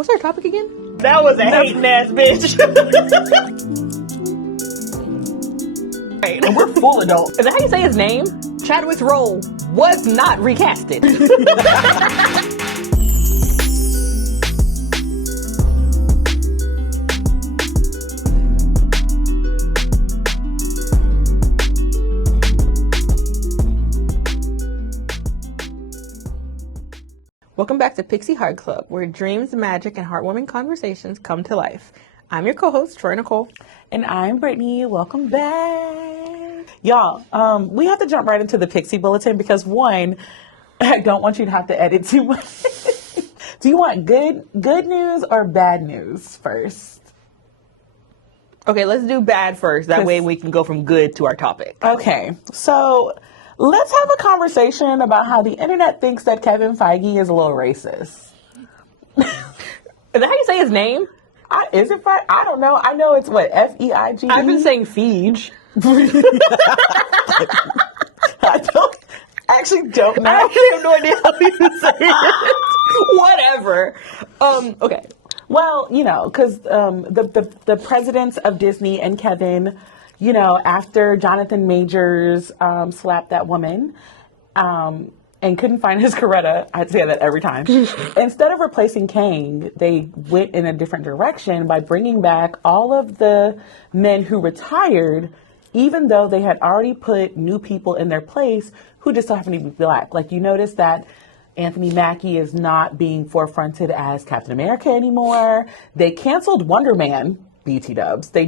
What's our topic again? That was a hating ass bitch. Right. And we're full adults. Is that how you say his name? Chadwick's role was not recasted. Welcome back to Pixie Heart Club, where dreams, magic, and heartwarming conversations come to life. I'm your co-host, Troy-Nicole. And I'm Britney. Welcome back. Y'all, we have to jump right into the Pixie Bulletin because, one, I don't want you to have to edit too much. Do you want good news or bad news first? Okay, let's do bad first. That way we can go from good to our topic. Okay, so let's have a conversation about how the internet thinks that Kevin Feige is a little racist. Is that how you say his name? Is it Feige? I don't know. I know it's what, F-E-I-G-E? I've been saying Feige. I actually don't know. I actually have no idea how you say it. Whatever. Okay. Well, you know, because the presidents of Disney and Kevin, you know, after Jonathan Majors slapped that woman and couldn't find his Coretta, I'd say that every time. Instead of replacing Kang, they went in a different direction by bringing back all of the men who retired, even though they had already put new people in their place who just so happen to be black. Like, you notice that Anthony Mackie is not being forefronted as Captain America anymore. They canceled Wonder Man, BT dubs. They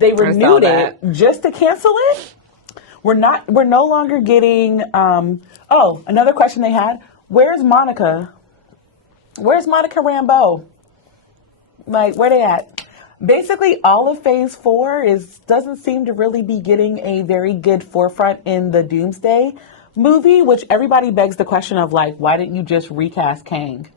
renewed it just to cancel it. We're no longer getting, another question they had. Where's Monica? Where's Monica Rambeau? Like, where they at? Basically, all of Phase 4 doesn't seem to really be getting a very good forefront in the Doomsday movie, which everybody begs the question of, like, why didn't you just recast Kang?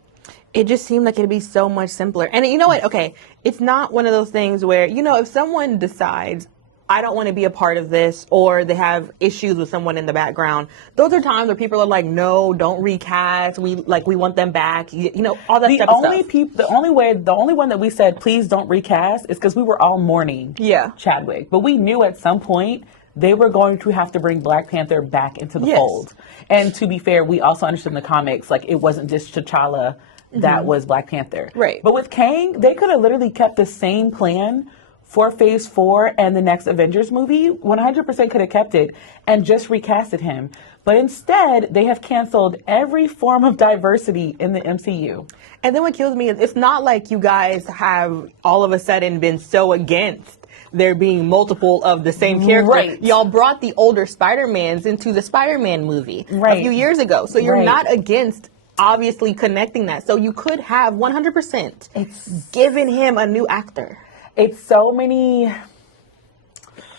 It just seemed like it'd be so much simpler. And you know what? Okay, it's not one of those things where, you know, if someone decides, I don't want to be a part of this, or they have issues with someone in the background, those are times where people are like, no, don't recast. We want them back. You know, all that type of stuff. The only one that we said, please don't recast is because we were all mourning Chadwick. But we knew at some point they were going to have to bring Black Panther back into the fold. And to be fair, we also understood in the comics, like, it wasn't just T'Challa that was Black Panther. Right. But with Kang, they could have literally kept the same plan for Phase 4 and the next Avengers movie. 100% could have kept it and just recasted him. But instead, they have canceled every form of diversity in the MCU. And then what kills me is it's not like you guys have all of a sudden been so against there being multiple of the same character. Right. Y'all brought the older Spider-Mans into the Spider-Man movie a few years ago. So you're not against obviously connecting that. So you could have 100% given him a new actor. It's so many.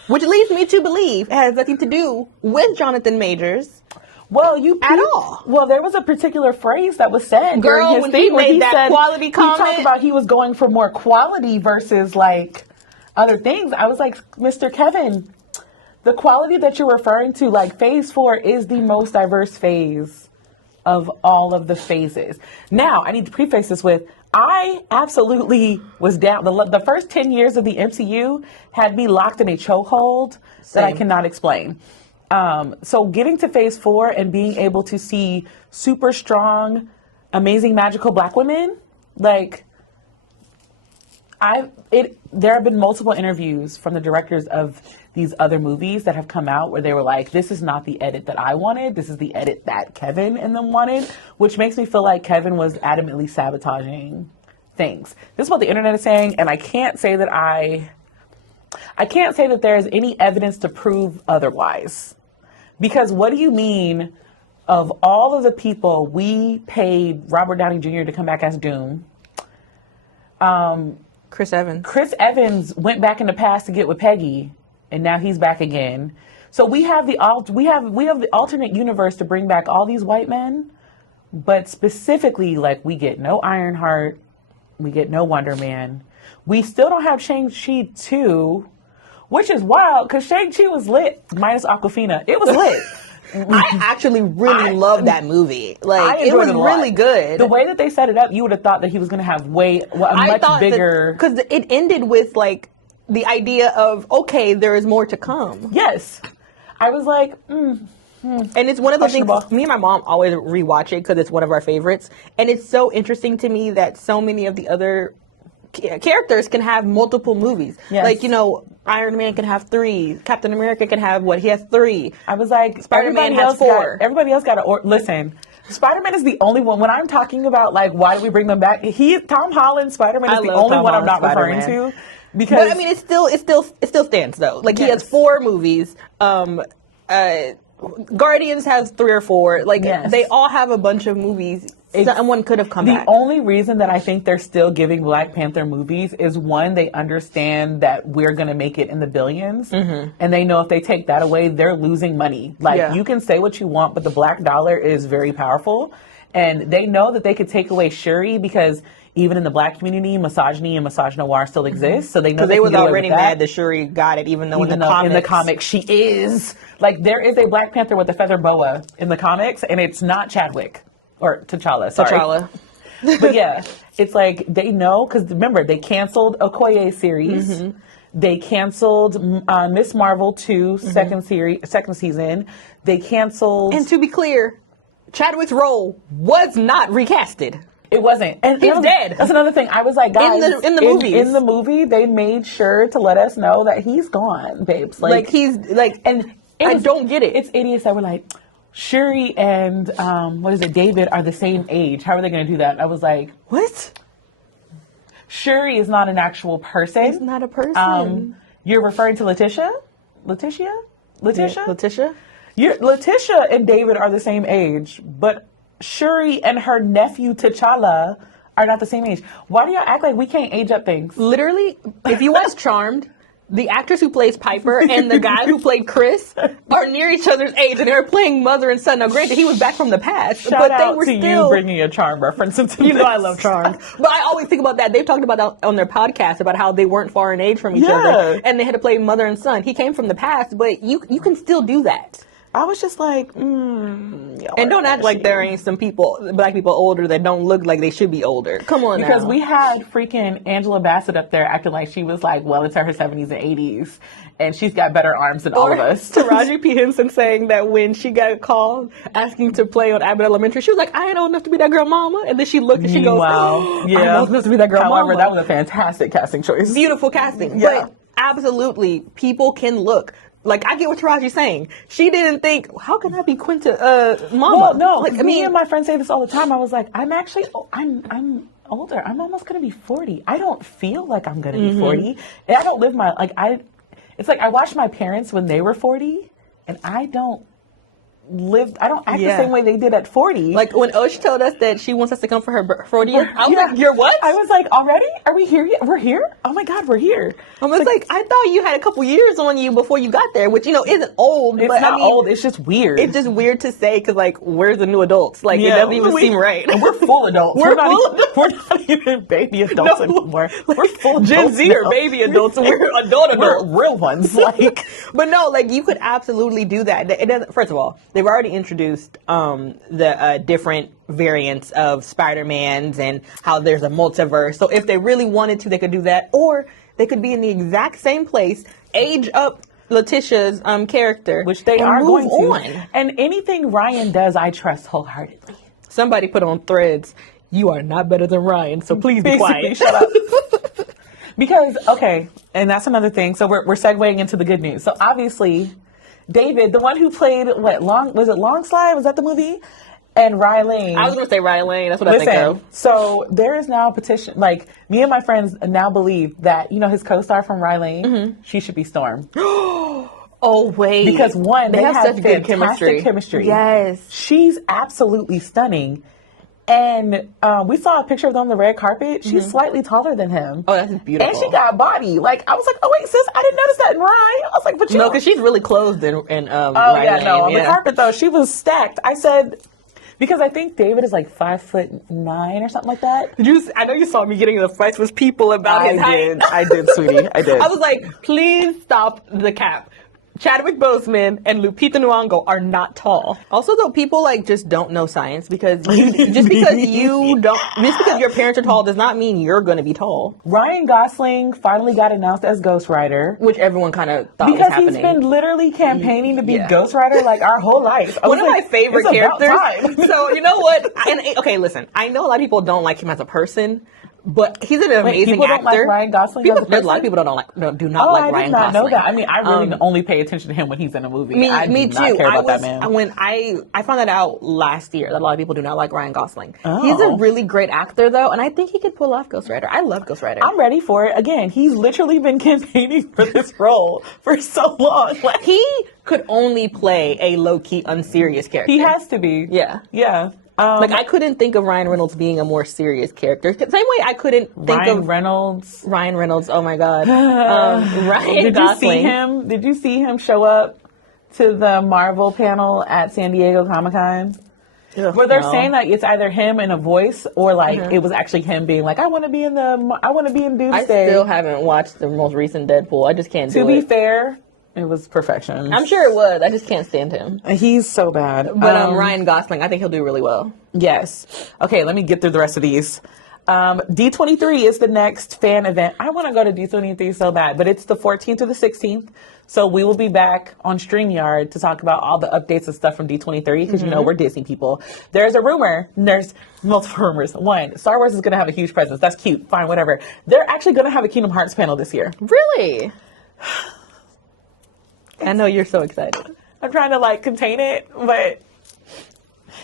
Which leads me to believe it has nothing to do with Jonathan Majors. Well, at all. Well, there was a particular phrase that was said during his thing when he made that quality comment. He talked about he was going for more quality versus like other things. I was like, Mr. Kevin, the quality that you're referring to, like, Phase 4 is the most diverse phase of all of the phases. Now, I need to preface this with, I absolutely was down. The first 10 years of the MCU had me locked in a chokehold that I cannot explain. So getting to Phase 4 and being able to see super strong, amazing, magical Black women, like, there have been multiple interviews from the directors of these other movies that have come out where they were like, this is not the edit that I wanted. This is the edit that Kevin and them wanted, which makes me feel like Kevin was adamantly sabotaging things. This is what the internet is saying, and I can't say that there is any evidence to prove otherwise. Because what do you mean of all of the people we paid Robert Downey Jr. to come back as Doom? Chris Evans. Chris Evans went back in the past to get with Peggy, and now he's back again. So we have the alternate universe to bring back all these white men, but specifically, like, we get no Ironheart, we get no Wonder Man. We still don't have Shang-Chi 2, which is wild because Shang-Chi was lit, minus Awkwafina. It was lit. I actually really loved that movie. Like, I it was enjoyed it a lot. really good. The way that they set it up, you would have thought that he was going to have much bigger. Because it ended with like the idea of, okay, there is more to come. Yes. I was like, And it's one of the things, me and my mom always rewatch it because it's one of our favorites. And it's so interesting to me that so many of the other characters can have multiple movies. Yes. Like, you know, Iron Man can have 3. Captain America can have he has 3. I was like, Spider-Man has 4. Everybody else got to listen. Spider-Man is the only one. When I'm talking about like why do we bring them back? Tom Holland Spider-Man is the only one I'm not referring to. Because but I mean, it still stands though. Like he has 4 movies. Guardians has 3 or 4. Like they all have a bunch of movies. Someone could have come back. The only reason that I think they're still giving Black Panther movies is one, they understand that we're going to make it in the billions. And they know if they take that away, they're losing money. Like you can say what you want, but the black dollar is very powerful. And they know that they could take away Shuri because even in the black community, misogyny and misogynoir still exists. So they know they was already mad that Shuri got it, even though in the comics she is. Like there is a Black Panther with a feather boa in the comics, and it's not Chadwick. Or T'Challa, sorry. T'Challa. But yeah, it's like they know, because remember, they canceled Okoye series. They canceled Miss Marvel 2 second season. They canceled... And to be clear, Chadwick's role was not recasted. It wasn't. And he's dead. That's another thing. I was like, guys, in the movies. In the movie, they made sure to let us know that he's gone, babes. Like he's like, and I don't get it. It's idiots that were like, Shuri and David are the same age. How are they going to do that? I was like, what? Shuri is not an actual person. It's not a person. You're referring to Letitia? Letitia? Letitia? Letitia and David are the same age, but Shuri and her nephew T'Challa are not the same age. Why do y'all act like we can't age up things? Literally, if you watch Charmed, the actress who plays Piper and the guy who played Chris are near each other's age, and they were playing mother and son. Now, granted, he was back from the past, but they were still... you bringing a Charm reference into this. You know I love Charm. But I always think about that. They've talked about that on their podcast about how they weren't far in age from each other, and they had to play mother and son. He came from the past, but you can still do that. I was just like, and don't act like there ain't some black people older that don't look like they should be older. Come on, because we had freaking Angela Bassett up there acting like she was like well into her 70s and 80s, and she's got better arms than all of us. Taraji P. Henson saying that when she got called asking to play on Abbott Elementary, she was like, I ain't old enough to be that girl mama. And then she looked and she goes, I'm old enough to be that girl mama. However, that was a fantastic casting choice. Beautiful casting. Yeah. But absolutely, people can look. Like, I get what Taraji's saying. She didn't think, how can I be Quinta mama? Well, no, like, me and my friends say this all the time. I was like, I'm older. I'm almost going to be 40. I don't feel like I'm going to be 40. And I don't live it's like I watched my parents when they were 40, and I don't act the same way they did at 40. Like when Osh told us that she wants us to come for her 40th, I was like, you're what? I was like, already? Are we here yet? We're here? Oh my God, we're here. I was like, I thought you had a couple years on you before you got there, which, isn't old. It's not old. It's just weird. It's just weird to say because, like, we're the new adults. Like, it doesn't even seem right. And we're full adults. We're not even baby adults anymore. We're full Gen Z or baby adults. We're adults. We're real ones. Like, but no, like, you could absolutely do that. It doesn't. First of all, they've already introduced the different variants of Spider-Mans and how there's a multiverse. So if they really wanted to, they could do that, or they could be in the exact same place, age up Letitia's character, which they are going to. On. And anything Ryan does, I trust wholeheartedly. Somebody put on Threads, "You are not better than Ryan, so please be quiet." Shut up. Because and that's another thing. So we're segueing into the good news. So obviously, David, the one who played Long Slide? Was that the movie? And Rylane. I was going to say Rylane. That's what I think of. So there is now a petition. Like, me and my friends now believe that, his co-star from Rylane, she should be Storm. Oh, wait. Because one, they have such good chemistry. Yes. She's absolutely stunning. And we saw a picture of them on the red carpet. She's slightly taller than him. Oh, that's beautiful. And she got a body. Like, I was like, oh, wait, sis, I didn't notice that in Ryan. I was like, but you know. No, because she's really clothed in oh, yeah, no. On the carpet, though, she was stacked. I said, because I think David is like 5'9" or something like that. I know you saw me getting in the fights with people about his height. I did, sweetie. I did. I was like, please stop the cap. Chadwick Boseman and Lupita Nyong'o are not tall. Also, though, people like just don't know science because just because your parents are tall does not mean you're going to be tall. Ryan Gosling finally got announced as Ghost Rider, Which everyone kind of thought was because happening. he's been literally campaigning to be Ghost Rider like our whole life. One of my favorite it's about characters. time. So you know what? Okay, listen. I know a lot of people don't like him as a person, but he's an amazing people actor. don't like Ryan Gosling as a person? A lot of people do not like Ryan Gosling. I did not know that. I mean, I really only pay attention to him when he's in a movie. Me do too. not care about that man. When I found that out last year that a lot of people do not like Ryan Gosling. Oh. He's a really great actor though, and I think he could pull off Ghost Rider. I love Ghost Rider. I'm ready for it. Again, he's literally been campaigning for this role for so long. Like, he could only play a low-key unserious character. he has to be. Yeah. Yeah. Like, I couldn't think of Ryan Reynolds being a more serious character. Same way I couldn't think of Ryan Reynolds. Oh my God. Ryan Gosling. Did you see him show up to the Marvel panel at San Diego Comic-Con? Where they're saying that it's either him in a voice or like it was actually him being like, I want to be in Doomsday. I still haven't watched the most recent Deadpool. I just can't do it. To be fair, it was perfection. I'm sure it was. I just can't stand him. He's so bad. But Ryan Gosling, I think he'll do really well. Yes. Okay, let me get through the rest of these. D23 is the next fan event. I want to go to D23 so bad, but it's the 14th to the 16th. So we will be back on StreamYard to talk about all the updates and stuff from D23 because, you know, we're Disney people. There's a rumor. There's multiple rumors. One, Star Wars is going to have a huge presence. That's cute. Fine, whatever. They're actually going to have a Kingdom Hearts panel this year. Really? I know you're so excited. I'm trying to like contain it, but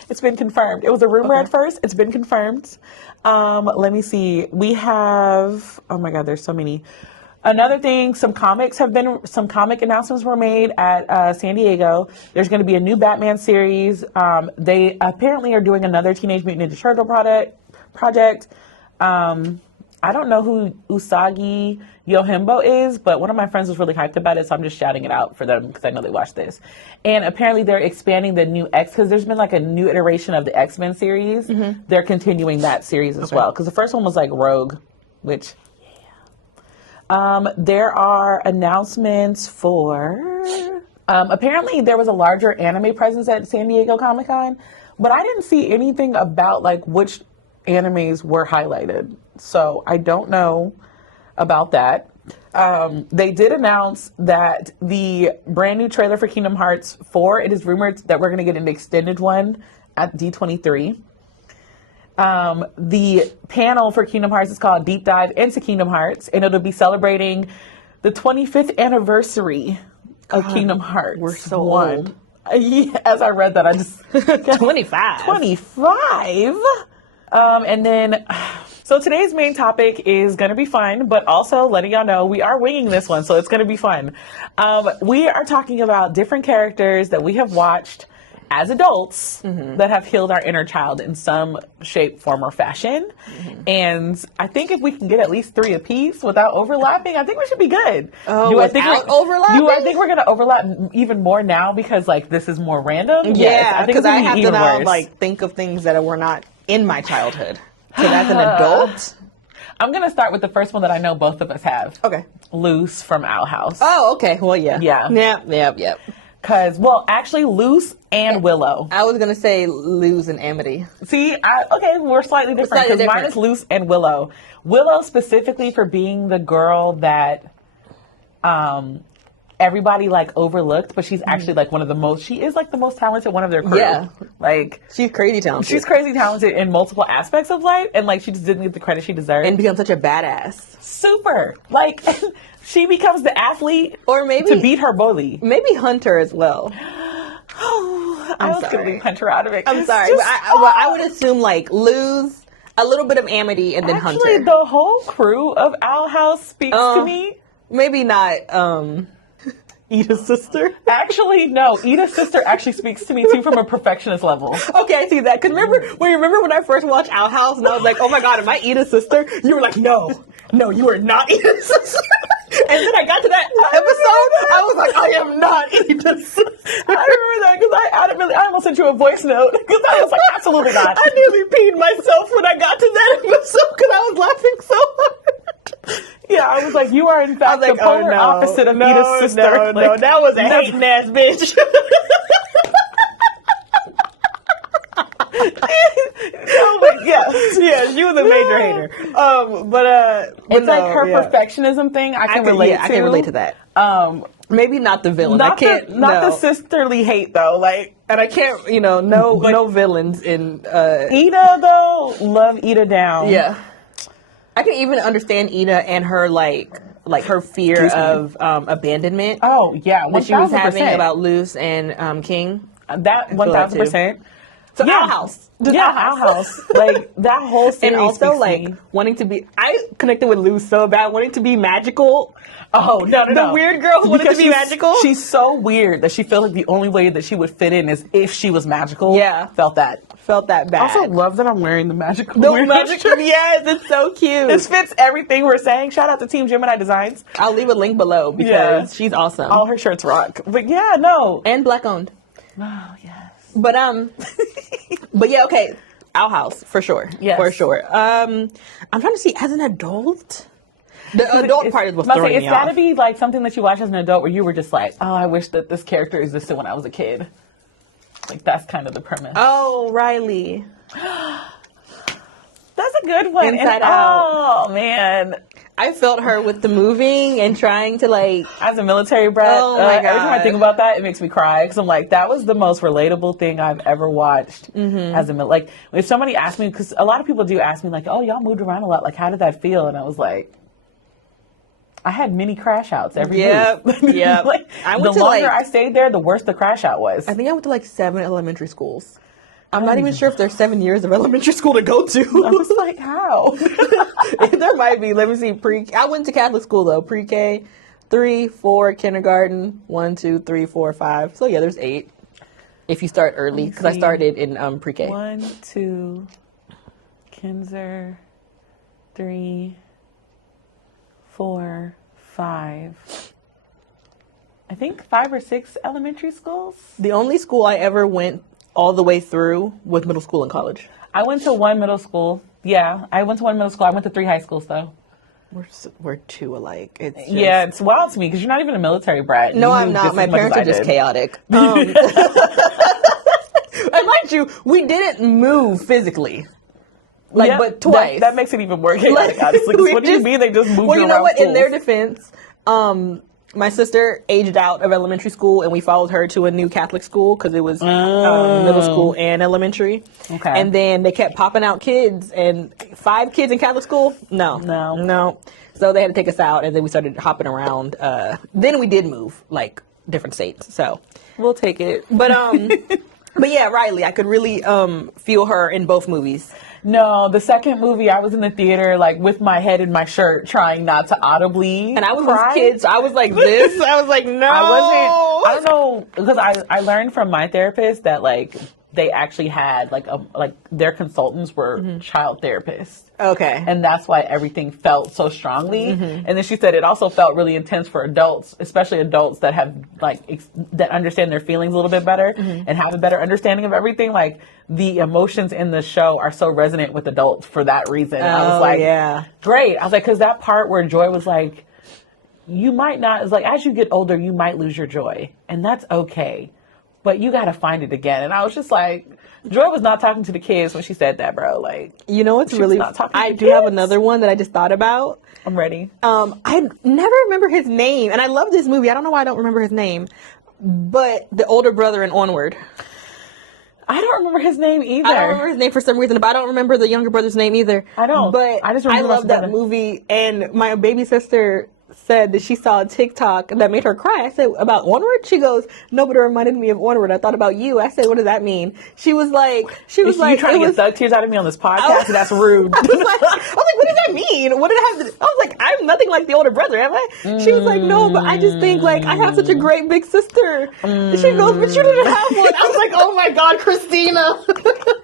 it's been confirmed. It was a rumor at first. It's been confirmed. Let me see. We have, oh my God, there's so many. Another thing, some comic announcements were made at San Diego. There's going to be a new Batman series. They apparently are doing another Teenage Mutant Ninja Turtle project. I don't know who Usagi Yohimbo is, but one of my friends was really hyped about it, so I'm just shouting it out for them because I know they watch this. And apparently they're expanding the new because there's been like a new iteration of the X-Men series. Mm-hmm. They're continuing that series as well, because the first one was like Rogue, which, there are announcements for, apparently there was a larger anime presence at San Diego Comic-Con, but I didn't see anything about like which animes were highlighted. So I don't know about that. They did announce that the brand new trailer for Kingdom Hearts 4, it is rumored that we're going to get an extended one at D23. The panel for Kingdom Hearts is called Deep Dive into Kingdom Hearts, and it'll be celebrating the 25th anniversary of Kingdom Hearts. We're so old. Yeah, as I read that, I just... 25. 25? And then... So today's main topic is going to be fun, but also letting y'all know we are winging this one, so it's going to be fun. We are talking about different characters that we have watched as adults that have healed our inner child in some shape, form, or fashion. And I think if we can get at least 3 apiece without overlapping, I think we should be good. Oh, without overlapping? Do I think we're going to overlap even more now because like this is more random? Yeah, because I have to now like think of things that were not in my childhood. So as an adult, I'm going to start with the first one that I know both of us have. Okay. Luce from Owl House. Oh, okay. Well, yeah. Yeah. Yep. Because, well, actually, Luce and Willow. I was going to say Luz and Amity. See, okay, we're slightly different. Because mine is Luce and Willow. Willow specifically for being the girl that everybody like overlooked, but she's actually like she is like the most talented one of their crew. Yeah. Like, she's crazy talented. She's crazy talented in multiple aspects of life, and like she just didn't get the credit she deserved. And becomes such a badass. Super. Like, she becomes the athlete or maybe to beat her bully. Maybe Hunter as well. I was going to leave Hunter out of it. I'm sorry. But I would assume like Luz, a little bit of Amity, and then Hunter. Actually, the whole crew of Owl House speaks to me. Maybe not Ida's sister. Actually, no. Ida's sister actually speaks to me too from a perfectionist level. Okay, I see that. Because remember when I first watched Owl House and I was like, oh my God, am I Ida's sister? You were like, no, you are not Ida's sister. And then I got to that episode, I was like, I am not Ida's sister. I remember that because I almost sent you a voice note because I was like, absolutely not. I nearly peed myself when I got to that episode because I was laughing so hard. Yeah, I I was like, you are in fact like, the polar opposite of Ida's sister. No, Like, that was a hating ass bitch. Oh, but yeah, she was a major hater. But it's no, like her perfectionism thing. I can relate to. I can relate to that. Maybe not the villain. Not I can't. not the sisterly hate though. Like, and I can't. No villains in. Ida though, love Ida down. Yeah, I can even understand Ida and her like her fear of abandonment. Oh yeah, that she was having about Luce and King. That 1,000%. So Owl House. Owl House. Like, that whole series. And also, like, wanting to be... I connected with Lou so bad, wanting to be magical. Oh, no. The weird girl who wanted to be magical. She's so weird that she felt like the only way that she would fit in is if she was magical. Yeah. Felt that bad. Also, love that I'm wearing the magical. Yes, it's so cute. This fits everything we're saying. Shout out to Team Gemini Designs. I'll leave a link below because she's awesome. All her shirts rock. But yeah, no. And black owned. Oh, yes. But but yeah, okay. Owl House for sure. Yes. For sure. I'm trying to see as an adult. The adult part is what's throwing me off. It's gotta be like something that you watch as an adult where you were just like, oh, I wish that this character existed when I was a kid. Like, that's kind of the premise. Oh, Riley. That's a good one. Inside Out. Oh, man. I felt her with the moving and trying to like... As a military brat, Oh my God. every time I think about that, it makes me cry. Because I'm like, that was the most relatable thing I've ever watched as a like, if somebody asked me, because a lot of people do ask me like, oh, y'all moved around a lot. Like, how did that feel? And I was like, I had mini crash outs every move. Yep. Like, I went the to longer like... I stayed there, the worse the crash out was. I think I went to like 7 elementary schools. I'm not even sure if there's 7 years of elementary school to go to. I was like, how? There might be. Let me see. I went to Catholic school though. Pre-K, 3, 4, kindergarten, 1, 2, 3, 4, 5. So yeah, there's 8. If you start early, because I started in pre-K. 1, 2, Kinzer, 3, 4, 5. I think 5 or 6 elementary schools. The only school I ever went all the way through was middle school and college. I went to 1 middle school. Yeah, I went to 1 middle school. I went to 3 high schools though. We're 2 alike. It's just... Yeah, it's wild to me because you're not even a military brat. No, I'm not. My parents are just chaotic. And mind you, we didn't move physically. Like, but twice. That makes it even more chaotic, honestly. What do you mean they just moved Well, you know around what? schools? In their defense, my sister aged out of elementary school, and we followed her to a new Catholic school because it was middle school and elementary. Okay. And then they kept popping out kids, and 5 kids in Catholic school? No. So they had to take us out, and then we started hopping around. Then we did move, like, different states. So we'll take it. But but yeah, Riley, I could really feel her in both movies. No, the second movie, I was in the theater, like, with my head in my shirt, trying not to audibly And I was cry. with kids, so I was like this. I was like, no. I don't know, because I learned from my therapist that, like, they actually had, like, their consultants were child therapists. Okay. And that's why everything felt so strongly. And then she said it also felt really intense for adults, especially adults that have, like, that understand their feelings a little bit better and have a better understanding of everything. Like, the emotions in the show are so resonant with adults for that reason. I was like, yeah. Great. I was like, because that part where Joy was like, you might not, it's like, as you get older, you might lose your joy. And that's okay. But you got to find it again. And I was just like, Joy was not talking to the kids when she said that, bro. Like, you know what's really, I do have another one that I just thought about. I'm ready. I never remember his name, and I love this movie. I don't know why I don't remember his name, but the older brother in Onward. I don't remember his name either. I don't remember his name for some reason, but I don't remember the younger brother's name either. I don't. But I just remember love that movie, and my baby sister said that she saw a TikTok that made her cry. I said, about Onward? She goes, no, but it reminded me of Onward. I thought about you. I said, what does that mean? She was like, you trying to get thug tears out of me on this podcast? That's rude. I was like, what does that mean? What did I have to do? I was like, I'm nothing like the older brother, am I? She was like, no, but I just think, like, I have such a great big sister. She goes, but you didn't have one. I was like, oh my God, Christina. I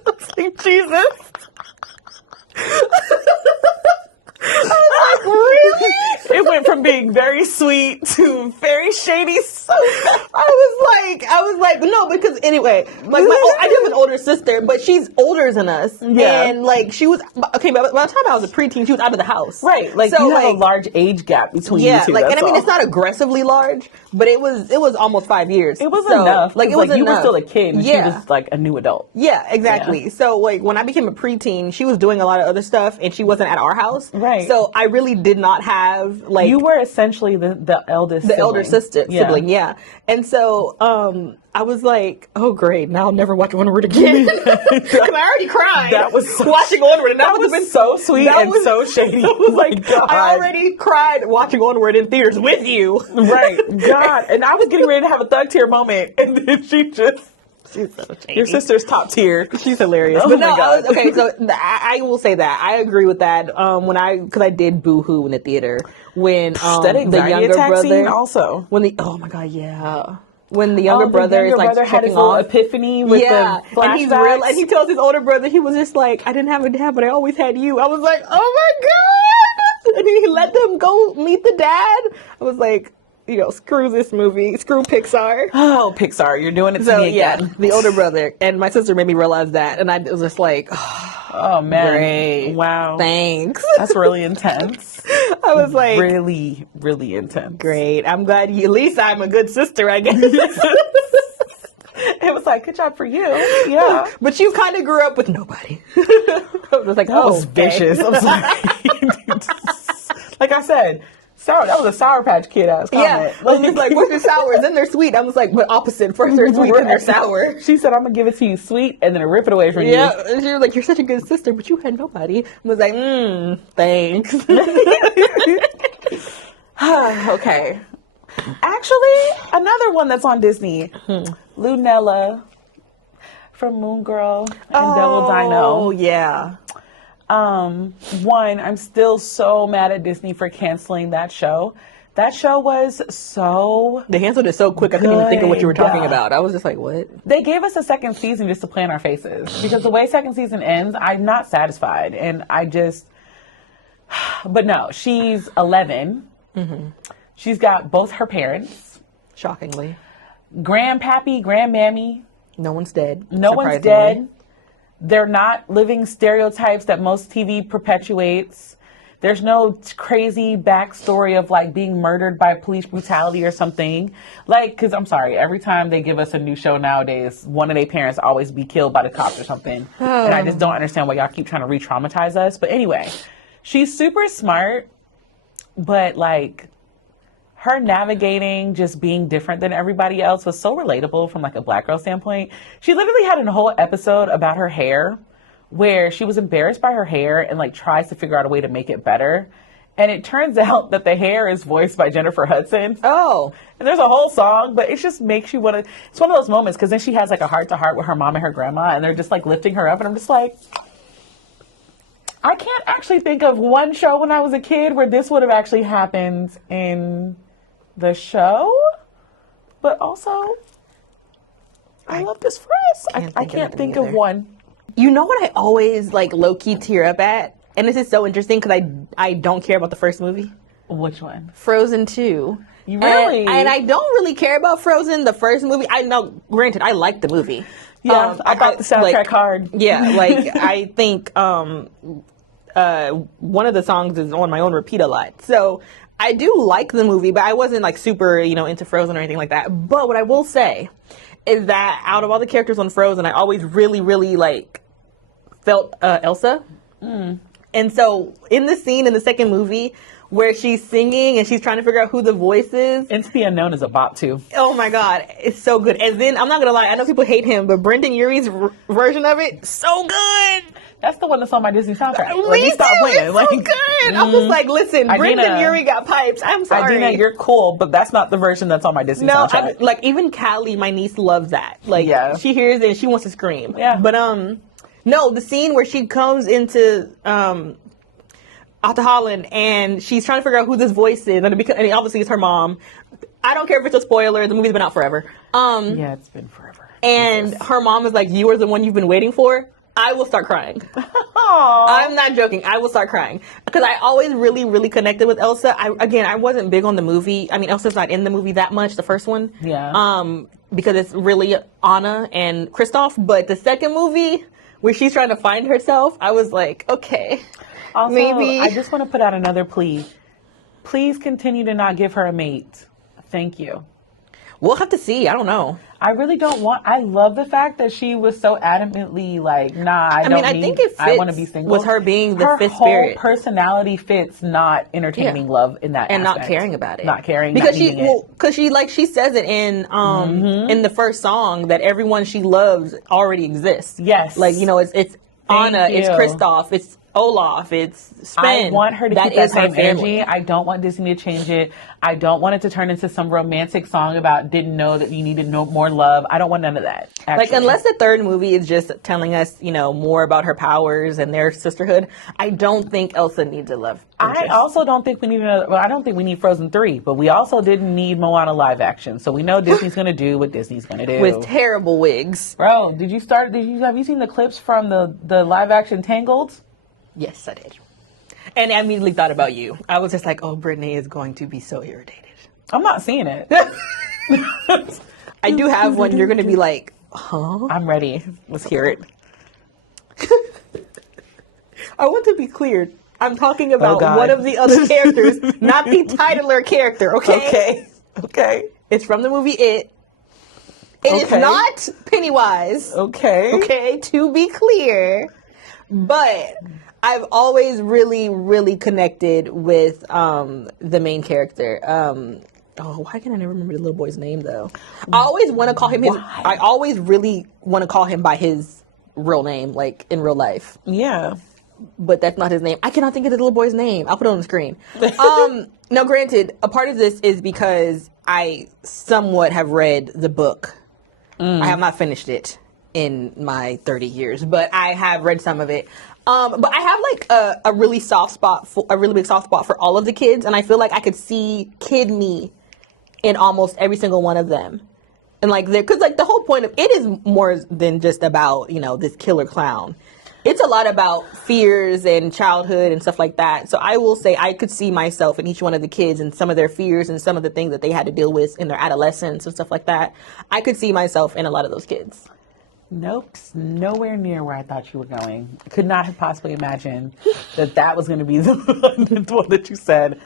was like, Jesus. I was like, really? It went from being very sweet to very shady. So I was like, no, because anyway, like I do have an older sister, but she's older than us. Yeah. And like she was okay. By the time I was a preteen, she was out of the house. right, like So, you have like, a large age gap between you yeah, two. like, and that's I mean, all. it's not aggressively large, but it was almost 5 years. It was So, enough. Like, 'cause, it was you were enough. still a kid, and she Yeah. was like a new adult. Yeah, exactly. Yeah. So, like, when I became a preteen, she was doing a lot of other stuff, and she wasn't at our house. Right. So, I really did not have, like... You were essentially the eldest the elder sibling. sibling, yeah. And so, I was like, oh, great, now I'll never watch Onward again. Because I already cried. That was so watching Onward. And that was so sweet and so shady. I was like, God. I already cried watching Onward in theaters with you. Right. God. And I was getting ready to have a thug tear moment, and then she just... She's so shady. Your sister's top tier. She's hilarious. Oh But my no, God. okay, so I will say that. I agree with that. Because I did boo-hoo in the theater when that the anxiety younger attack brother... scene also. When oh my God, yeah. When the younger The brother younger is like brother had checking his little off. epiphany with the flashbacks. And he's real, and he tells his older brother, he was just like, I didn't have a dad, but I always had you. I was like, oh my God! And he let them go meet the dad. I was like, screw this movie, screw Pixar. Oh, Pixar, you're doing it to So me yeah, again. the older brother and my sister made me realize that, and I was just like, Oh, man. great, Wow. thanks. That's really intense. I was like, Really, really intense. great. I'm glad at least I'm a good sister, I guess. It was like, good job for you. Yeah. But you kind of grew up with nobody. I was like, That oh, was okay. vicious. I'm sorry. Like I said, that was a Sour Patch Kid ass comment. Yeah, well, he's like, "What's your sour?" Then they're sweet. I was like, "But opposite. First they're sweet, then they're sour." She said, I'm going to give it to you sweet and then rip it away from Yeah, you. and she was like, "You're such a good sister, but you had nobody." I was like, thanks." Okay. Actually, another one that's on Disney. Lunella from Moon Girl and Devil Dino. Oh yeah. One, I'm still so mad at Disney for canceling that show. That show was so... They canceled it so quick, I couldn't even think of what you were talking Good. about. I was just like, what? They gave us a second season just to play in our faces. Because the way second season ends, I'm not satisfied. And I just... But no, she's 11. Mm-hmm. She's got both her parents. Shockingly. Grandpappy, grandmammy. No one's dead. No one's dead. They're not living stereotypes that most TV perpetuates. There's no crazy backstory of like being murdered by police brutality or something. Like, because I'm sorry, every time they give us a new show nowadays, one of their parents always be killed by the cops or something. And I just don't understand why y'all keep trying to re-traumatize us. But anyway, she's super smart, but like her navigating just being different than everybody else was so relatable from like a Black girl standpoint. She literally had a whole episode about her hair where she was embarrassed by her hair and like tries to figure out a way to make it better. And it turns out that the hair is voiced by Jennifer Hudson. Oh. And there's a whole song, but it just makes you want to, it's one of those moments because then she has like a heart to heart with her mom and her grandma and they're just like lifting her up and I'm just like, I can't actually think of one show when I was a kid where this would have actually happened in the show, but also I love this for us. I can't think of one. You know what I always like low-key tear up at? And this is so interesting because I don't care about the first movie. Which one? Frozen 2. You really? And I don't really care about Frozen, the first movie. I know, granted, I like the movie. Yeah, I got the soundtrack like, hard. Yeah, like I think one of the songs is on my own repeat a lot. So I do like the movie, but I wasn't like super, into Frozen or anything like that. But what I will say is that out of all the characters on Frozen, I always really, really like felt Elsa. And so in the scene in the second movie where she's singing and she's trying to figure out who the voice is. Into the Unknown is a bop too. Oh my God, it's so good. And then, I'm not going to lie, I know people hate him, but Brendan Urie's version of it, so good. That's the one that's on my Disney soundtrack. Me too, it's so good. I'm just like, listen, Brendan Urie got pipes. I'm sorry. Idina, you're cool, but that's not the version that's on my Disney soundtrack. Like even Callie, my niece, loves that. Like, she hears it and she wants to scream. Yeah. But, no, the scene where she comes into, out to Holland and she's trying to figure out who this voice is, and obviously it's her mom. I don't care if it's a spoiler, the movie's been out forever. Yeah, it's been forever. And her mom is like, "You are the one you've been waiting for." I will start crying. I'm not joking. I will start crying because I always really, really connected with Elsa. I wasn't big on the movie. I mean, Elsa's not in the movie that much, the first one. Yeah. Because it's really Anna and Kristoff. But the second movie, where she's trying to find herself, I was like, okay, Also, maybe. I just want to put out another plea. Please continue to not give her a mate. Thank you. We'll have to see. I don't know. I really don't want. I love the fact that she was so adamantly like, nah. I think it fits I want to be single. with her being the her fifth whole spirit. Personality fits not entertaining love in that and aspect. not caring about it. Not caring because not she says it in the first song that everyone she loves already exists. Yes, like it's Anna, it's Kristoff, it's Olaf, it's Sven. I want her to keep that same family. energy. I don't want Disney to change it. I don't want it to turn into some romantic song about didn't know that you needed more love. I don't want none of that. Actually. Like, unless the third movie is just telling us, more about her powers and their sisterhood, I don't think Elsa needs a love interest. I also don't think we need I don't think we need Frozen 3, but we also didn't need Moana live action. So we know Disney's going to do what Disney's going to do. With terrible wigs. Bro, have you seen the clips from the live action Tangled? Yes, I did. And I immediately thought about you. I was just like, oh, Britney is going to be so irritated. I'm not seeing it. I do have one. You're going to be like, huh? I'm ready. Let's hear it. I want to be clear. I'm talking about one of the other characters, not the titular character, okay? Okay. It's from the movie It. It is not Pennywise. Okay, to be clear. But I've always really, really connected with the main character. Why can I never remember the little boy's name though? I always want to call him I always really want to call him by his real name, like in real life. Yeah. But that's not his name. I cannot think of the little boy's name. I'll put it on the screen. Now, granted, a part of this is because I somewhat have read the book. I have not finished it in my 30 years, but I have read some of it. But I have like a really big soft spot for all of the kids, and I feel like I could see kid me in almost every single one of them. And like, because like the whole point of it is more than just about this killer clown. It's a lot about fears and childhood and stuff like that. So I will say I could see myself in each one of the kids and some of their fears and some of the things that they had to deal with in their adolescence and stuff like that. I could see myself in a lot of those kids. Nope, nowhere near where I thought you were going. I could not have possibly imagined that was going to be the one that you said.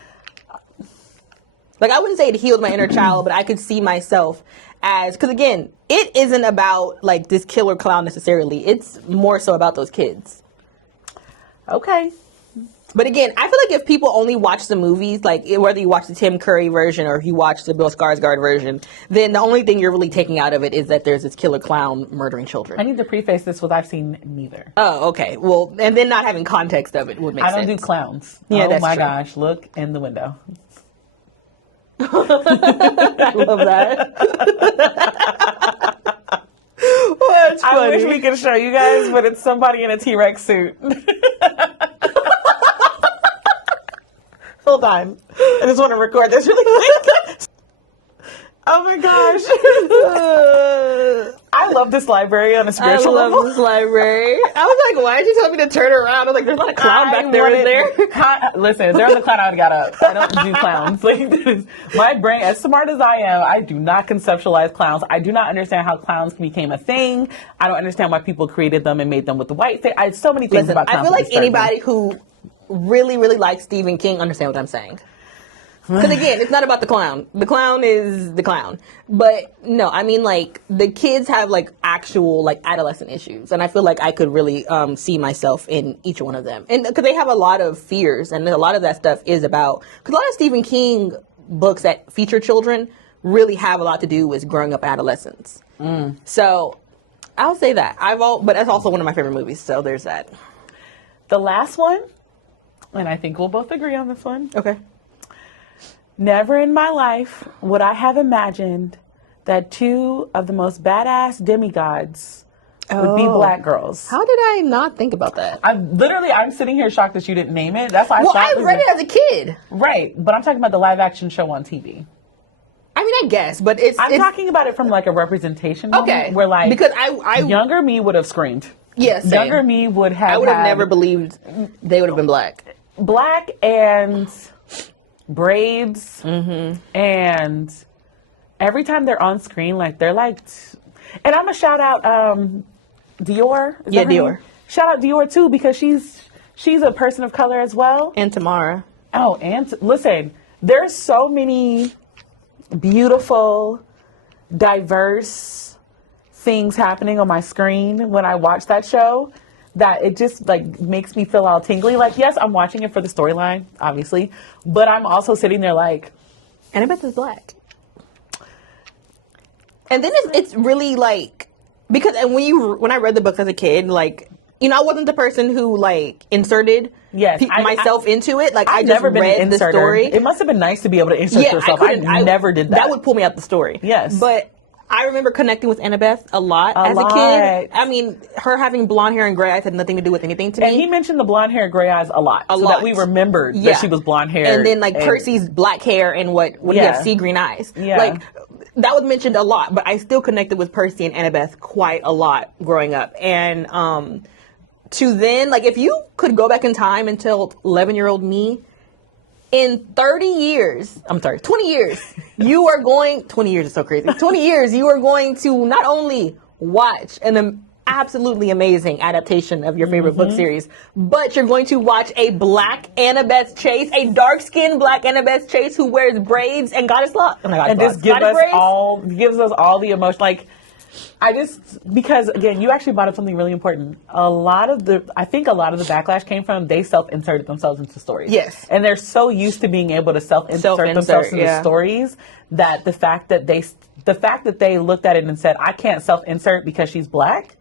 Like, I wouldn't say it healed my inner child, but I could see myself as, because again, it isn't about like this killer clown necessarily. It's more so about those kids. Okay. But again, I feel like if people only watch the movies, like whether you watch the Tim Curry version or if you watch the Bill Skarsgård version, then the only thing you're really taking out of it is that there's this killer clown murdering children. I need to preface this with I've seen neither. Oh, okay. Well, and then not having context of it would make sense. I don't do clowns. Yeah, oh that's my true. gosh, look in the window. I love that. Well, that's funny. I wish we could show you guys, but it's somebody in a T-Rex suit. Hold on. I just want to record this really quick. Oh my gosh. I love this library on a spiritual level. I love this library. I was like, why did you tell me to turn around? I was like, there's not a clown back there, is there? Listen, if there was a clown, I would have got up. I don't do clowns. Like, my brain, as smart as I am, I do not conceptualize clowns. I do not understand how clowns became a thing. I don't understand why people created them and made them with the white thing. I so many things about clowns. I feel like anybody who really, really likes Stephen King understand what I'm saying. Because again, it's not about the clown. The clown is the clown. But no, I mean like the kids have like actual like adolescent issues. And I feel like I could really see myself in each one of them. And because they have a lot of fears and a lot of that stuff is about, because a lot of Stephen King books that feature children really have a lot to do with growing up adolescents. So I'll say that. But that's also one of my favorite movies. So there's that. The last one, and I think we'll both agree on this one. Okay. Never in my life would I have imagined that two of the most badass demigods would be black girls. How did I not think about that? I'm sitting here shocked that you didn't name it. That's why I read it as a kid. Right, but I'm talking about the live action show on TV. I mean, I guess, but I'm talking about it from like a representation moment, okay. where like because I younger me would have screamed. Yes, same. Younger me would have. I would have had never believed they would have been black. black and braids, and every time they're on screen, like they're like, and I'm gonna shout out Dior. Is Yeah, that her Dior. name? Shout out Dior too, because she's a person of color as well. And Tamara. Oh, and listen, there's so many beautiful, diverse things happening on my screen when I watch that show that it just like makes me feel all tingly. Like, yes, I'm watching it for the storyline, obviously, but I'm also sitting there like, Annabeth is black. And then it's really like, because and when I read the books as a kid, like, you know, I wasn't the person who like inserted myself into it. Like, I just never been read an the inserter. story. It must have been nice to be able to insert yourself. I never did that. That would pull me out the story. Yes. But I remember connecting with Annabeth a lot as a kid. I mean, her having blonde hair and gray eyes had nothing to do with anything to me. And he mentioned the blonde hair, gray eyes a lot. That we remembered that she was blonde hair. And then like Percy's black hair and what you have sea green eyes. Yeah. Like, that was mentioned a lot, but I still connected with Percy and Annabeth quite a lot growing up. And to then, like, if you could go back in time and tell 11-year-old me, in 20 years, you are going, 20 years is so crazy, 20 years, you are going to not only watch an absolutely amazing adaptation of your favorite book series, but you're going to watch a black Annabeth Chase, a dark-skinned black Annabeth Chase who wears braids and goddess locks. Oh my God, and just gives us all the emotion. Like, because again, you actually brought up something really important. I think a lot of the backlash came from they self-inserted themselves into stories. Yes. And they're so used to being able to self-insert themselves into stories that the fact that they looked at it and said, I can't self-insert because she's black.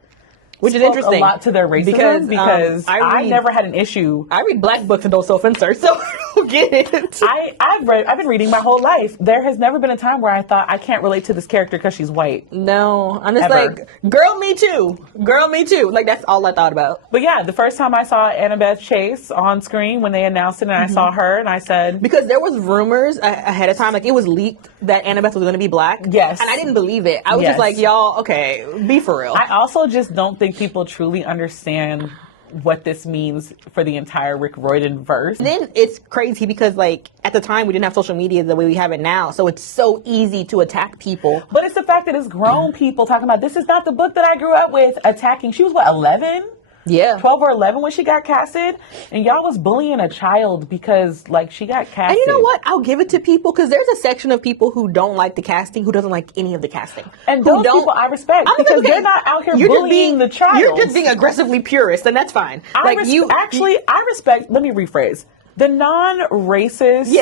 Which is interesting. A lot to their racism because I never had an issue. I read black books and don't self-insert, so I don't get it. I've been reading my whole life. There has never been a time where I thought I can't relate to this character because she's white. No, I'm just like, girl, me too. Girl, me too. Like, that's all I thought about. But yeah, the first time I saw Annabeth Chase on screen when they announced it and I saw her and I said... Because there was rumors ahead of time, like it was leaked that Annabeth was going to be black. Yes. And I didn't believe it. I was just like, y'all, okay, be for real. I also just don't think people truly understand what this means for the entire Rick Riordan verse. Then it's crazy because, like, at the time we didn't have social media the way we have it now, so it's so easy to attack people. But it's the fact that it's grown people talking about, this is not the book that I grew up with, attacking. She was, what, 11? Yeah. 12 or 11 when she got casted, and y'all was bullying a child because, like, she got casted. And you know what? I'll give it to people because there's a section of people who don't like the casting, who doesn't like any of the casting. And those people I respect because they're not out here bullying the child. You're just being aggressively purist, and that's fine. I respect, let me rephrase. The non-racist,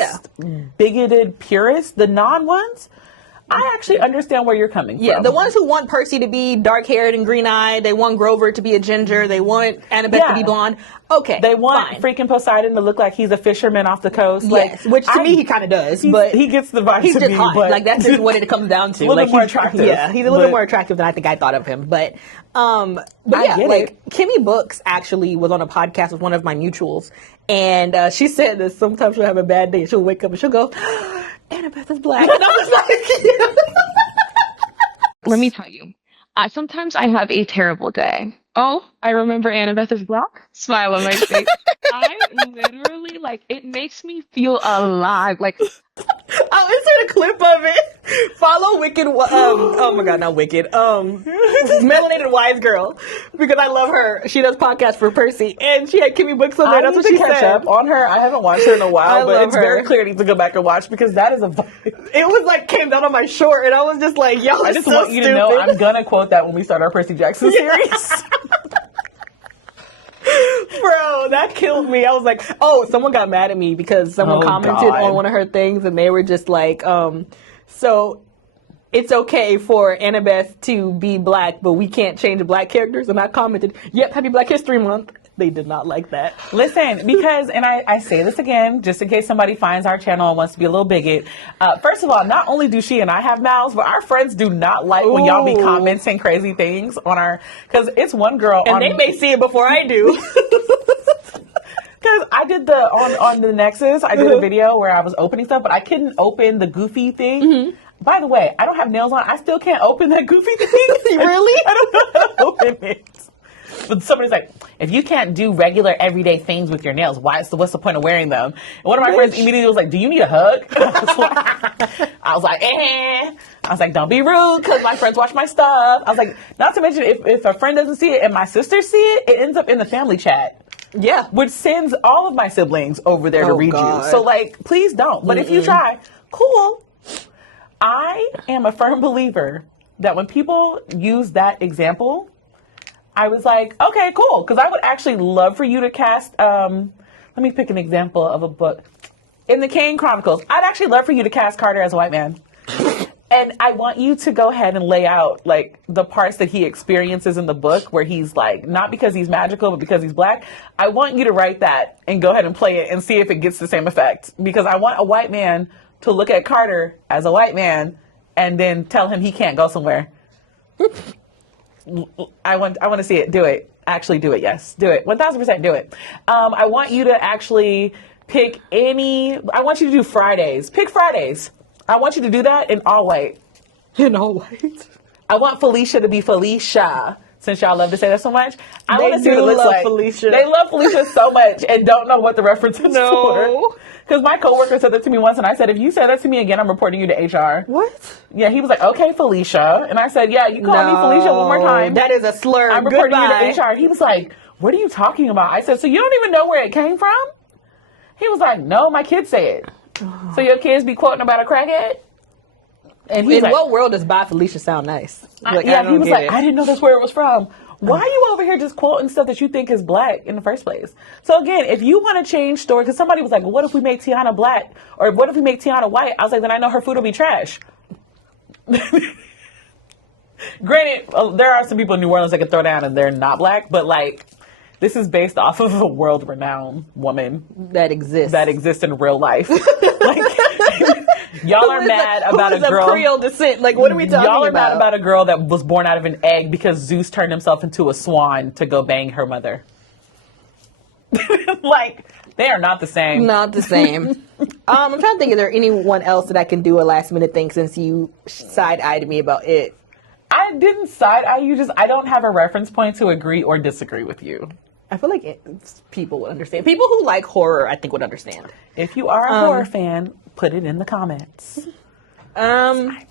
bigoted purists, the non-ones, I actually understand where you're coming from. Yeah, the ones who want Percy to be dark-haired and green-eyed, they want Grover to be a ginger, they want Annabeth to be blonde. Okay, they want freaking Poseidon to look like he's a fisherman off the coast. Yes, which to me he kind of does, but he gets the vibe. He's to just me, hot. but like that's just what it comes down to. A little like bit more attractive. Yeah, he's a little bit more attractive than I think I thought of him. But yeah, like Kimmy Books actually was on a podcast with one of my mutuals, and she said that sometimes she'll have a bad day. She'll wake up and she'll go, Annabeth is black, and I was like. Let me tell you, sometimes I have a terrible day. Oh, I remember Annabeth is black. Smile on my face. I literally, like, it makes me feel alive. Like, I'll insert a clip of it. Follow Wicked. Oh my God, not Wicked. Melanated Wise Girl, because I love her. She does podcasts for Percy, and she had Kimmy Books on there. That's what she catch said. Up on her. I haven't watched her in a while, but it's very clear I need to go back and watch because that is a vibe. It was like came down on my short, and I was just like, "Yo, I just want you to know I'm gonna quote that when we start our Percy Jackson series." Bro, that killed me. I was like, oh, someone got mad at me because someone commented on one of her things and they were just like, so it's okay for Annabeth to be black, but we can't change black characters. And I commented, yep, happy Black History Month. They did not like that. Listen, because, and I say this again, just in case somebody finds our channel and wants to be a little bigot. First of all, not only do she and I have mouths, but our friends do not like when y'all be commenting crazy things on our, because it's one girl. And they may see it before I do. Because I did on the Nexus, I did a video where I was opening stuff, but I couldn't open the goofy thing. By the way, I don't have nails on. I still can't open that goofy thing. Really? I don't know how to open it. But somebody's like, if you can't do regular everyday things with your nails, what's the point of wearing them? And one of my friends immediately was like, do you need a hug? I was like, eh. I was like, don't be rude, because my friends watch my stuff. I was like, not to mention, if a friend doesn't see it and my sisters see it, it ends up in the family chat. Yeah. Which sends all of my siblings over there to read God. you. So, like, please don't. But if you try, cool. I am a firm believer that when people use that example, I was like, okay, cool. Because I would actually love for you to cast, let me pick an example of a book. In the Kane Chronicles, I'd actually love for you to cast Carter as a white man. And I want you to go ahead and lay out, like, the parts that he experiences in the book where he's, like, not because he's magical, but because he's black. I want you to write that and go ahead and play it and see if it gets the same effect. Because I want a white man to look at Carter as a white man and then tell him he can't go somewhere. I want to see it. Do it. Actually do it. Yes. Do it. 1000% do it. I want you to actually pick I want you to do Fridays. Pick Fridays. I want you to do that in all white. In all white. I want Felicia to be Felicia. Since y'all love to say that so much, I want to see what it looks like. Felicia. They love Felicia so much and don't know what the reference is No. for. Because my coworker said that to me once, and I said, if you say that to me again, I'm reporting you to HR. What? Yeah, he was like, okay, Felicia. And I said, yeah, you call me Felicia one more time. That is a slur. I'm reporting you to HR. He was like, what are you talking about? I said, so you don't even know where it came from? He was like, no, my kids say it. So your kids be quoting about a crackhead? And In what world does Bye Felicia sound nice? He was like, I didn't know that's where it was from. Why are you over here just quoting stuff that you think is black in the first place? So again, if you want to change story, because somebody was like, well, what if we make Tiana black? Or what if we make Tiana white? I was like, then I know her food will be trash. Granted, there are some people in New Orleans that can throw down and they're not black, but like, this is based off of a world-renowned woman that exists in real life. Like, y'all are mad about a girl. Creole descent. Like, what are we talking about? Y'all are mad about a girl that was born out of an egg because Zeus turned himself into a swan to go bang her mother. Like, they are not the same. Not the same. I'm trying to think, is there anyone else that I can do a last minute thing since you side-eyed me about it? I didn't side-eye you, I don't have a reference point to agree or disagree with you. I feel like people would understand. People who like horror, I think, would understand. If you are a horror fan, put it in the comments. I'm not.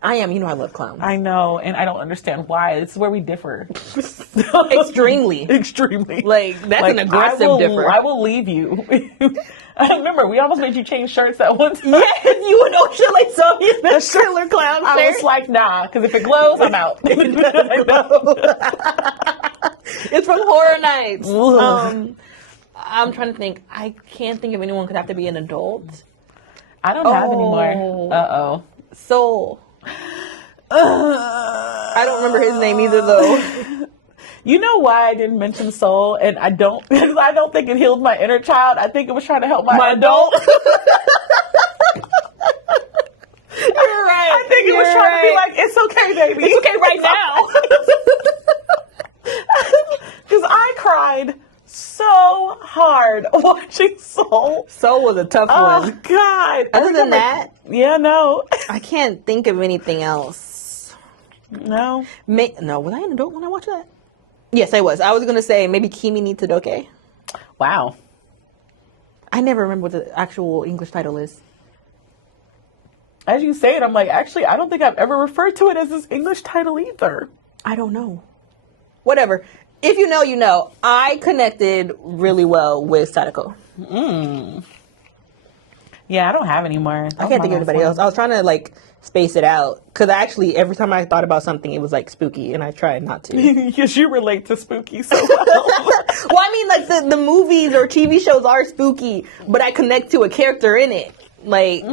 I am. You know I love clowns. I know, and I don't understand why. This is where we differ. Extremely. Extremely. Like, that's an aggressive difference. I will leave you. I remember, we almost made you change shirts that one time. Yes, you and O'Shelley saw me in the Killer Clown shirt. I was like, nah, because if it glows, I'm out. It's from Horror Nights. I'm trying to think. I can't think of anyone who could have to be an adult. I don't have any more. Uh-oh. Soul. I don't remember his name either, though. You know why I didn't mention Soul? And I don't think it healed my inner child. I think it was trying to help my adult. You're right. I think it was trying to be like, it's okay, baby. It's okay right now. Because I cried so hard watching Soul. Soul was a tough one. Oh, God. Other than that, yeah, no. I can't think of anything else. No. No, was I an adult when I watched that? Yes, I was. I was going to say maybe Kimi ni Todoke. Wow. I never remember what the actual English title is. As you say it, I'm like, actually, I don't think I've ever referred to it as this English title either. I don't know. Whatever. If you know, you know. I connected really well with Sadako. Yeah, I don't have any more. I can't think of anybody else. I was trying to, like, space it out. Because actually, every time I thought about something, it was, like, spooky. And I tried not to. Because you relate to spooky so well. Well, I mean, like, the movies or TV shows are spooky. But I connect to a character in it. Like...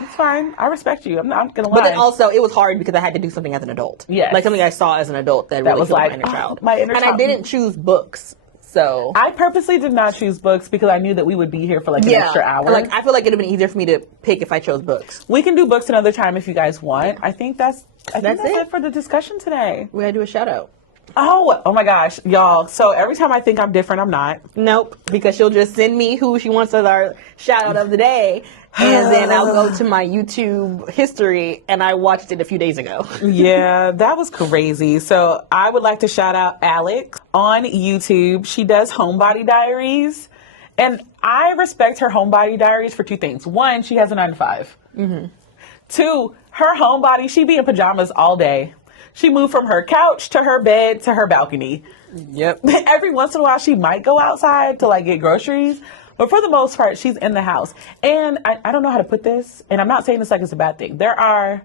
It's fine. I respect you. I'm not going to lie. But then also, it was hard because I had to do something as an adult. Yes. Like, something I saw as an adult that really was killed like, my inner child. my inner and child. I didn't choose books. So... I purposely did not choose books because I knew that we would be here for like an extra hour. Like, I feel like it would have been easier for me to pick if I chose books. We can do books another time if you guys want. I think that's That's it for the discussion today. We gotta do a shout out. Oh my gosh, y'all. So every time I think I'm different, I'm not. Nope, because she'll just send me who she wants as our shout out of the day, and then I'll go to my YouTube history and I watched it a few days ago. Yeah, that was crazy. So I would like to shout out Alex on YouTube. She does homebody diaries, and I respect her homebody diaries for two things. One, she has a 9 to 5. Mm-hmm. Two, her homebody, she be in pajamas all day. She moved from her couch to her bed to her balcony. Yep. Every once in a while, she might go outside to like get groceries, but for the most part, she's in the house. And I don't know how to put this, and I'm not saying this like it's a bad thing. There are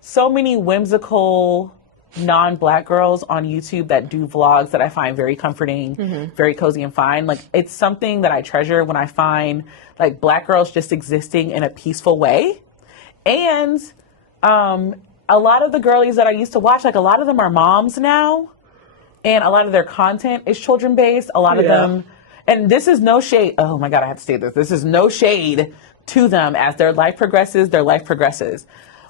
so many whimsical non-Black girls on YouTube that do vlogs that I find very comforting, very cozy and fine. Like, it's something that I treasure when I find like Black girls just existing in a peaceful way. And a lot of the girlies that I used to watch, like a lot of them are moms now, and a lot of their content is children based. A lot of them, and this is no shade. Oh my God, I have to say this. This is no shade to them. As their life progresses, their life progresses.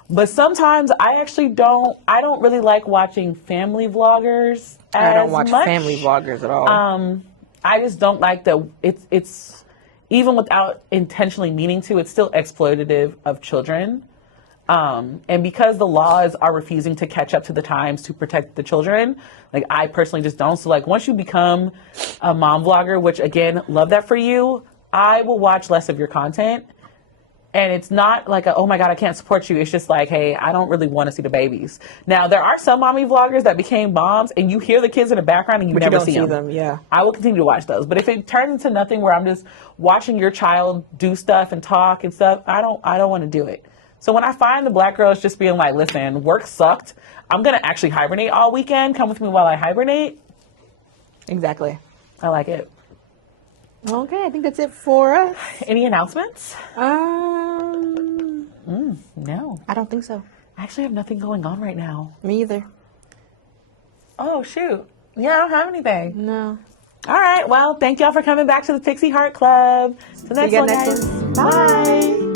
But sometimes I don't really like watching family vloggers I don't watch much. family vloggers at all. I just don't like that it's even without intentionally meaning to, it's still exploitative of children. And because the laws are refusing to catch up to the times to protect the children, like I personally just don't. So like once you become a mom vlogger, which again, love that for you, I will watch less of your content. And it's not like oh my God, I can't support you. It's just like, hey, I don't really want to see the babies. Now, there are some mommy vloggers that became moms and you hear the kids in the background and you never don't see see them. Yeah. I will continue to watch those. But if it turns into nothing where I'm just watching your child do stuff and talk and stuff, I don't want to do it. So when I find the Black girls just being like, listen, work sucked, I'm going to actually hibernate all weekend. Come with me while I hibernate. Exactly. I like it. Okay, I think that's it for us. Any announcements? No. I don't think so. I actually have nothing going on right now. Me either. Oh, shoot. Yeah, I don't have anything. No. All right. Well, thank y'all for coming back to the Pixie Heart Club. So See you next guys one, next guys. one. Bye.